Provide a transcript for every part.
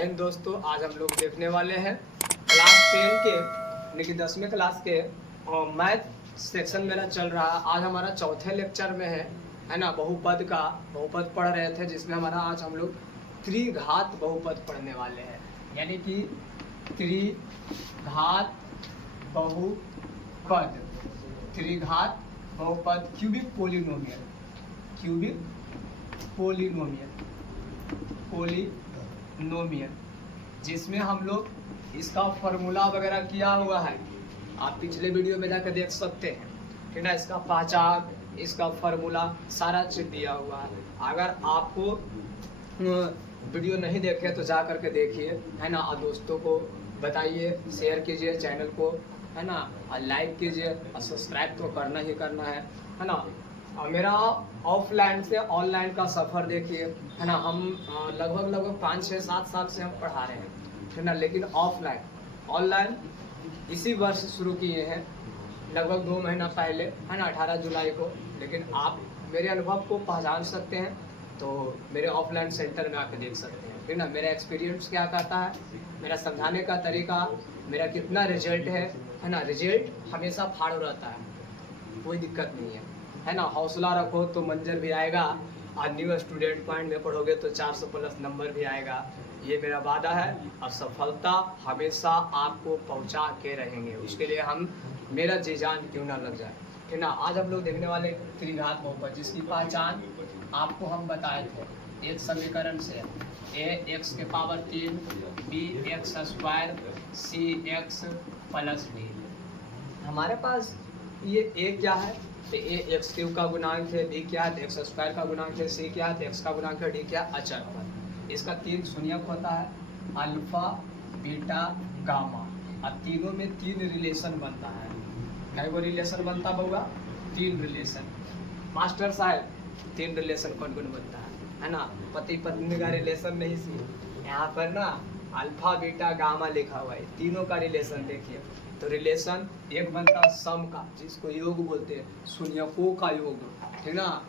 जय हिंद दोस्तों। आज हम लोग देखने वाले हैं क्लास 10 के यानी कि 10वीं क्लास के मैथ सेक्शन मेरा चल रहा है। आज हमारा चौथे लेक्चर में है ना, बहुपद पढ़ रहे थे, जिसमें हमारा आज हम लोग त्रिघात बहुपद पढ़ने वाले हैं। यानी कि त्रिघात बहुपद क्यूबिक पोलिनोमियल, जिसमें हम लोग इसका फॉर्मूला वगैरह किया हुआ है। आप पिछले वीडियो में जाकर देख सकते हैं, ठीक है। इसका पहचान, इसका फॉर्मूला सारा चीज दिया हुआ है। अगर आपको वीडियो नहीं देखे तो जा करके देखिए, है ना। और दोस्तों को बताइए, शेयर कीजिए चैनल को, है ना। और लाइक कीजिए और सब्सक्राइब तो करना ही करना है ना। और मेरा ऑफलाइन से ऑनलाइन का सफ़र देखिए, है ना। हम लगभग 5, 6, 7 साल से हम पढ़ा रहे हैं, है ना। लेकिन ऑनलाइन इसी वर्ष शुरू किए हैं, लगभग 2 महीना पहले, है ना, 18 जुलाई को। लेकिन आप मेरे अनुभव को पहचान सकते हैं तो मेरे ऑफलाइन सेंटर में आके देख सकते हैं, ठीक ना। मेरा एक्सपीरियंस क्या कहता है, मेरा समझाने का तरीका, मेरा कितना रिजल्ट है ना। रिजल्ट हमेशा फाड़ो रहता है, कोई दिक्कत नहीं है ना। हौसला रखो तो मंजर भी आएगा, और न्यू स्टूडेंट पॉइंट में पढ़ोगे तो 400 प्लस नंबर भी आएगा। ये मेरा वादा है, और सफलता हमेशा आपको पहुंचा के रहेंगे। उसके लिए मेरा जी जान क्यों ना लग जाए, ठीक ना। आज हम लोग देखने वाले त्रिघात बहुपद, जिसकी पहचान आपको हम बताए थे एक समीकरण से, a x के power 3 b x square c x plus d। हमारे पास ये a क्या है, तो a एक्स क्यूब का गुणांक है, b क्या है, एक्स स्क्वायर का गुणांक है, c क्या है, एक्स का गुणांक है, d क्या, अचर पर। इसका 3 शून्यक होता है, अल्फा बीटा गामा, और तीनों में 3 रिलेशन बनता है। क्या रिलेशन बनता होगा, 3 रिलेशन। मास्टर साहब 3 रिलेशन कौन कौन बनता है ना। पति पत्नी का रिलेशन नहीं सी, यहाँ पर ना अल्फा बीटा गामा लिखा हुआ है, तीनों का रिलेशन देखिए। तो रिलेशन एक बनता सम का, जिसको योग बोलते हैं, शून्यकों का योग, ठीक ना,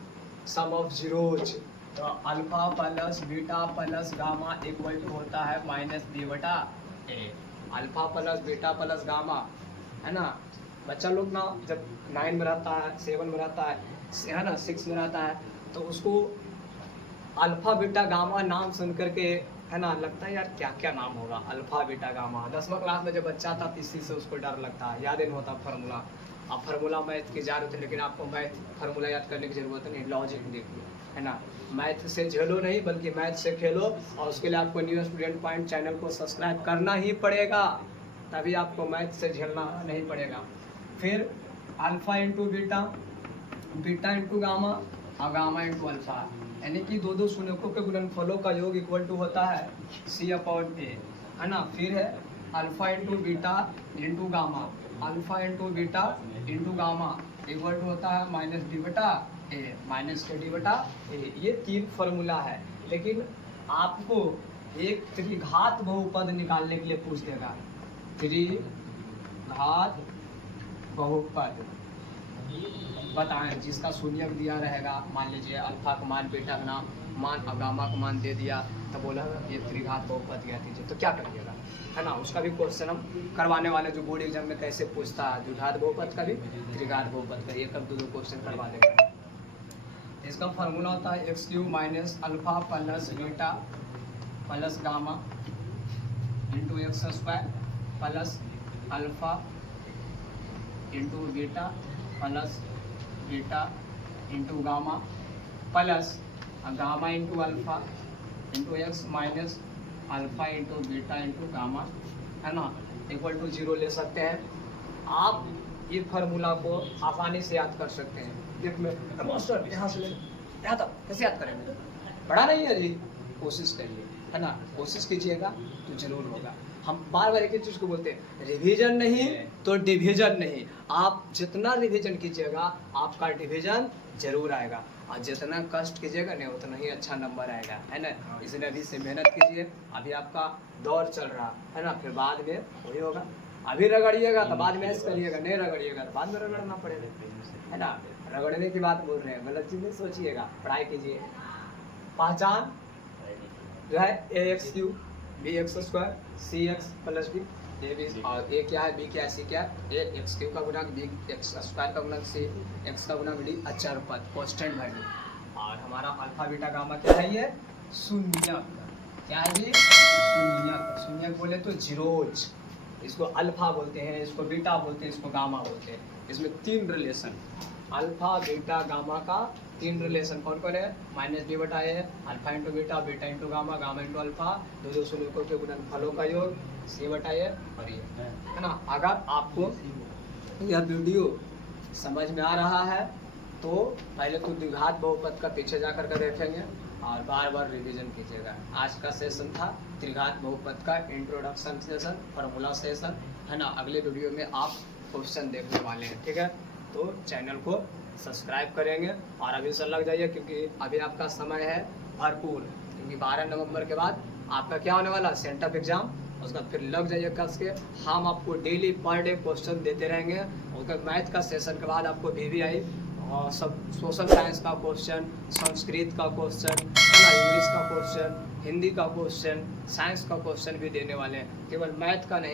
सम ऑफ जीरोज। तो alpha plus beta plus gamma equal to होता है -b/a। Alpha plus beta plus gamma, है ना। बच्चा लोग ना जब 9 में रहता है, 7 में रहता है ना, 6 में रहता है, तो उसको अल्फा बीटा गामा नाम सुन करके, है ना, लगता है यार क्या क्या नाम होगा, अल्फा बीटा गामा। 10वीं क्लास में जब बच्चा था, इसी से उसको डर लगता है, याद नहीं होता फार्मूला। अब फार्मूला मैथ की जरूरत है, लेकिन आपको मैथ फार्मूला याद करने की जरूरत नहीं, लॉजिक देखिए, है ना। मैथ से झेलो नहीं, बल्कि मैथ से खेलो। और उसके लिए आपको न्यू स्टूडेंट पॉइंट चैनल को सब्सक्राइब करना ही पड़ेगा, तभी आपको मैथ से झेलना नहीं पड़ेगा। फिर alpha into beta, beta into gamma, और गामा इंटू अल्फा, यानी कि दो शून्यकों के गुणनफलों का योग इक्वल टू होता है c/a, है ना। फिर है alpha into beta into gamma, alpha into beta into gamma equal to होता है -d/a। ये 3 फॉर्मूला है। लेकिन आपको एक त्रिघात बहुपद निकालने के लिए पूछ देगा, त्रिघात बहुपद बताएं, जिसका शून्यक दिया रहेगा। मान लीजिए अल्फा का मान, बीटा का मान और गामा का मान दे दिया, तो बोला ये त्रिघात बहुपद क्या दीजिए, तो क्या करिएगा, है ना। उसका भी क्वेश्चन हम करवाने वाले, जो बोर्ड एग्जाम में कैसे पूछता है, द्विघात बहुपद का भी, त्रिघात बहुपद का, एक 2 क्वेश्चन करवा देगा। इसका फार्मूला होता है x³ minus alpha plus beta plus gamma into x square plus alpha into beta plus beta into gamma plus gamma into alpha into x minus alpha into beta into gamma, है ना, equal to 0 ले सकते हैं। आप ये formula को आसानी से याद कर सकते हैं। देखिए मास्टर यहाँ से यहाँ तक कैसे याद करेंगे, बड़ा नहीं है जी, कोशिश करिए, है ना। कोशिश कीजिएगा तो जरूर होगा। हम बार बार एक ही चीज़ को बोलते हैं, रिवीजन नहीं तो डिवीजन नहीं। आप जितना रिवीजन कीजिएगा आपका डिवीजन जरूर आएगा, और जितना कष्ट कीजिएगा नहीं उतना ही अच्छा नंबर आएगा, है ना। इसलिए अभी से मेहनत कीजिए, अभी आपका दौर चल रहा है ना, फिर बाद में वही होगा। अभी रगड़िएगा तो बाद में ऐसे करिएगा, नहीं रगड़िएगा तो बाद में रगड़ना पड़ेगा, है ना। रगड़ने की बात बोल रहे हैं, गलत चीज़ नहीं सोचिएगा, पढ़ाई कीजिए। पहचान जो है ax³ बी एक्स स्क्वायर सी एक्स प्लस बी, ये भी, और ए क्या है, बी क्या है, सी क्या है, ए एक्स क्यू का गुणक बी एक्स स्क्वायर का गुणक सी एक्स का गुणक डी, अचर पद कांस्टेंट वैल्यू। और हमारा अल्फा बीटा गामा क्या है, ये शून्यक, क्या है जी, शून्यक। शून्यक बोले तो जीरोज, इसको अल्फा बोलते हैं, इसको बीटा बोलते हैं, इसको गामा बोलते हैं। इसमें 3 रिलेशन, अल्फा बीटा गामा का 3 रिलेशन कौन कौन है, माइनस डी बटा A, alpha into beta, beta into gamma, gamma into alpha, दो शून्यों के गुणनफलों का योग, सी बटा ए, और ये है ना। अगर आपको यह वीडियो समझ में आ रहा है तो पहले तो द्विघात बहुपद का पीछे जा कर देखेंगे और बार बार रिवीजन कीजिएगा। आज का सेशन था त्रिघात बहुपद का इंट्रोडक्शन सेशन, फार्मूला सेशन, है ना। अगले वीडियो में आप क्वेश्चन देखने वाले हैं, ठीक है। तो चैनल को सब्सक्राइब करेंगे और अभी से लग जाइए, क्योंकि अभी आपका समय है भरपूर, क्योंकि 12 नवंबर के बाद आपका क्या होने वाला, सेंटर एग्जाम, उसका फिर लग जाइए कस के। हम आपको डेली पर डे क्वेश्चन देते रहेंगे। उसका मैथ का सेशन के बाद आपको VVI और सब सोशल साइंस का क्वेश्चन, संस्कृत का क्वेश्चन, है ना, इंग्लिश का क्वेश्चन, हिंदी का क्वेश्चन, साइंस का क्वेश्चन भी देने वाले हैं, केवल मैथ का नहीं।